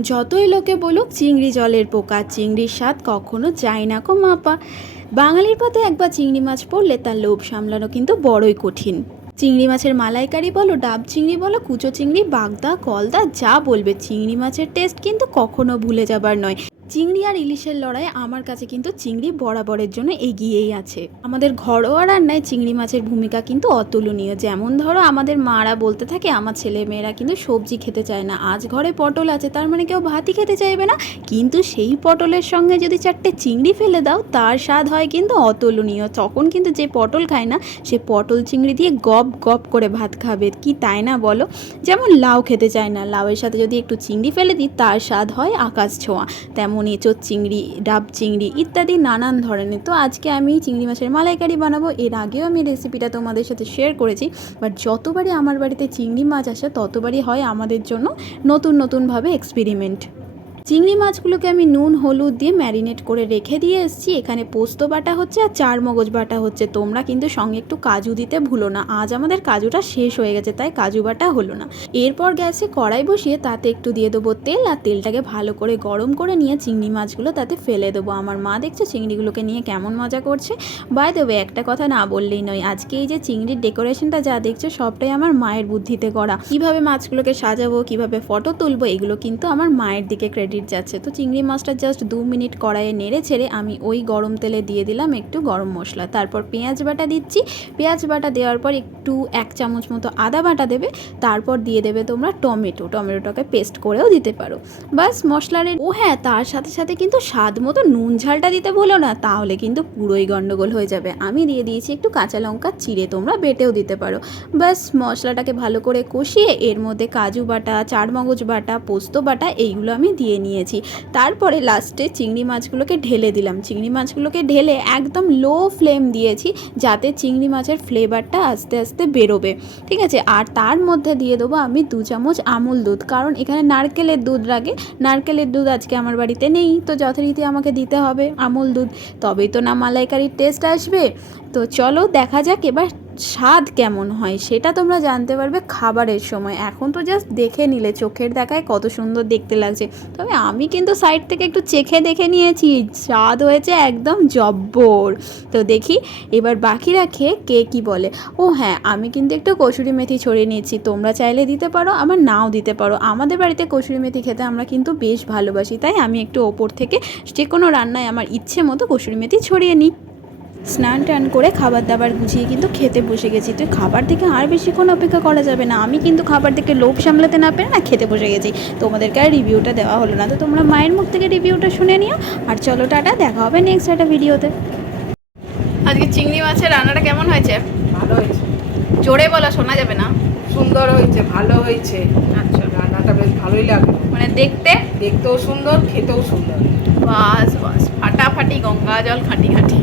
যতই লোকে বলুক চিংড়ি জলের পোকা, চিংড়ির স্বাদ কখনো যায় না কো মাপা। বাঙালির পথে একবার চিংড়ি মাছ পড়লে তার লোভ সামলানো কিন্তু বড়ই কঠিন। চিংড়ি মাছের মালাইকারি বলো, ডাব চিংড়ি বলো, কুচো চিংড়ি, বাগদা, কলদা, যা বলবে, চিংড়ি মাছের টেস্ট কিন্তু কখনো ভুলে যাবার নয়। চিংড়ি আর ইলিশের লড়াই আমার কাছে কিন্তু চিংড়ি বরাবরের জন্য এগিয়েই আছে। আমাদের ঘরোয়া রান্নায় চিংড়ি মাছের ভূমিকা কিন্তু অতুলনীয়। যেমন ধরো, আমাদের মারা বলতে থাকে আমার ছেলে মেয়েরা কিন্তু সবজি খেতে চায় না, আজ ঘরে পটল আছে তার মানে কেউ ভাতই খেতে চাইবে না, কিন্তু সেই পটলের সঙ্গে যদি 4টে চিংড়ি ফেলে দাও তার স্বাদ হয় কিন্তু অতুলনীয়। তখন কিন্তু যে পটল খায় না সে পটল চিংড়ি দিয়ে গপ গপ করে ভাত খাবে, কি তাই না বলো? যেমন লাউ খেতে চায় না, লাউয়ের সাথে যদি একটু চিংড়ি ফেলে দিই তার স্বাদ হয় আকাশ ছোঁয়া। তেমন এঁচোড় চিংড়ি, ডাব চিংড়ি ইত্যাদি নানান ধরনের। তো আজকে আমি চিংড়ি মাছের মালাইকারি বানাবো। এর আগেও আমি রেসিপিটা তোমাদের সাথে শেয়ার করেছি, বাট যতবারই আমার বাড়িতে চিংড়ি মাছ আসে ততবারই হয় আমাদের জন্য নতুন নতুনভাবে এক্সপেরিমেন্ট। চিংড়ি মাছগুলোকে আমি নুন হলুদ দিয়ে ম্যারিনেট করে রেখে দিয়ে এসেছি। এখানে পোস্ত বাটা হচ্ছে আর চার মগজ বাটা হচ্ছে। তোমরা কিন্তু সঙ্গে একটু কাজু দিতে ভুলো না, আজ আমাদের কাজুটা শেষ হয়ে গেছে তাই কাজু বাটা হলো না। এরপর গ্যাসে কড়াই বসিয়ে তাতে একটু দিয়ে দেবো তেল, আর তেলটাকে ভালো করে গরম করে নিয়ে চিংড়ি মাছগুলো তাতে ফেলে দেবো। আমার মা দেখছে চিংড়িগুলোকে নিয়ে কেমন মজা করছে। বাই দেবে, একটা কথা না বললেই নয়, আজকে এই যে চিংড়ির ডেকোরেশনটা যা দেখছো সবটাই আমার মায়ের বুদ্ধিতে করা। কিভাবে মাছগুলোকে সাজাবো, কিভাবে ফটো তুলবো, এগুলো কিন্তু আমার মায়ের দিকে ক্রেডিট যাচ্ছে। তো চিংড়ি মাছটা জাস্ট 2 মিনিট কড়াইয়ে নেড়ে ছেড়ে আমি ওই গরম তেলে দিয়ে দিলাম একটু গরম মশলা, তারপর পেঁয়াজ বাটা দিচ্ছি। পেঁয়াজ বাটা দেওয়ার পর একটু 1 চামচ মতো আদা বাটা দেবে, তারপর দিয়ে দেবে তোমরা টমেটোটাকে পেস্ট করেও দিতে পারো। বাস মশলার ও হ্যাঁ, তার সাথে সাথে কিন্তু স্বাদ মতো নুন ঝালটা দিতে ভুলো না, তাহলে কিন্তু পুরোই গন্ডগোল হয়ে যাবে। আমি দিয়ে দিয়েছি একটু কাঁচা লঙ্কা চিড়ে, তোমরা বেটেও দিতে পারো। বাস মশলাটাকে ভালো করে কষিয়ে এর মধ্যে কাজু বাটা, চার মগজ বাটা, পোস্ত বাটা এইগুলো আমি দিয়ে নিয়েছি। তারপরে লাস্টে চিংড়ি মাছগুলোকে ঢেলে দিলাম। চিংড়ি মাছগুলোকে ঢেলে একদম লো ফ্লেম দিয়েছি যাতে চিংড়ি মাছের ফ্লেভারটা আস্তে আস্তে বেরোবে, ঠিক আছে। আর তার মধ্যে দিয়ে দেবো আমি 2 চামচ আমুল দুধ, কারণ এখানে নারকেলের দুধ লাগে। নারকেলের দুধ আজকে আমার বাড়িতে নেই, তো যথারীতি আমাকে দিতে হবে আমুল দুধ, তবেই তো না মালাইকারির টেস্ট আসবে। তো চলো দেখা যাক এবার স্বাদ কেমন হয়, সেটা তোমরা জানতে পারবে খাবারের সময়। এখন তো জাস্ট দেখে নিলে চোখের দেখায় কত সুন্দর দেখতে লাগছে, তবে আমি কিন্তু সাইড থেকে একটু চেখে দেখে নিয়েছি, স্বাদ হয়েছে একদম জব্বর। তো দেখি এবার বাকিরা খেয়ে কে কী বলে। ও হ্যাঁ, আমি কিন্তু একটু কসুরি মেথি ছড়িয়ে নিয়েছি, তোমরা চাইলে দিতে পারো, আবার নাও দিতে পারো। আমাদের বাড়িতে কসুরি মেথি খেতে আমরা কিন্তু বেশ ভালোবাসি, তাই আমি একটু ওপর থেকে যে কোনো রান্নায় আমার ইচ্ছে মতো কসুরি মেথি ছড়িয়ে নিই। স্নান টান করে খাবার দাবার গুছিয়ে কিন্তু খেতে বসে গেছি। তো খাবার থেকে আর বেশিক্ষণ অপেক্ষা করা যাবে না, আমি কিন্তু খাবার থেকে লোভ সামলাতে না পেরে না খেতে বসে গেছি। তোমাদেরকে আর রিভিউটা দেওয়া হলো না, তো তোমরা মায়ের মুখ থেকে রিভিউটা শুনে নিও। আর চলো টাটা, দেখা হবে নেক্সট একটা ভিডিওতে। আজকে চিংড়ি মাছের রান্নাটা কেমন হয়েছে? ভালো হয়েছে, জোরে বলা, শোনা যাবে না। সুন্দর হয়েছে, ভালো হয়েছে। আচ্ছা, রান্নাটা বেশ ভালোই লাগলো, মানে দেখতেও সুন্দর, খেতেও সুন্দর। বাস বাস, ফাটাফাটি গঙ্গা জল খাঁটি খাঁটি।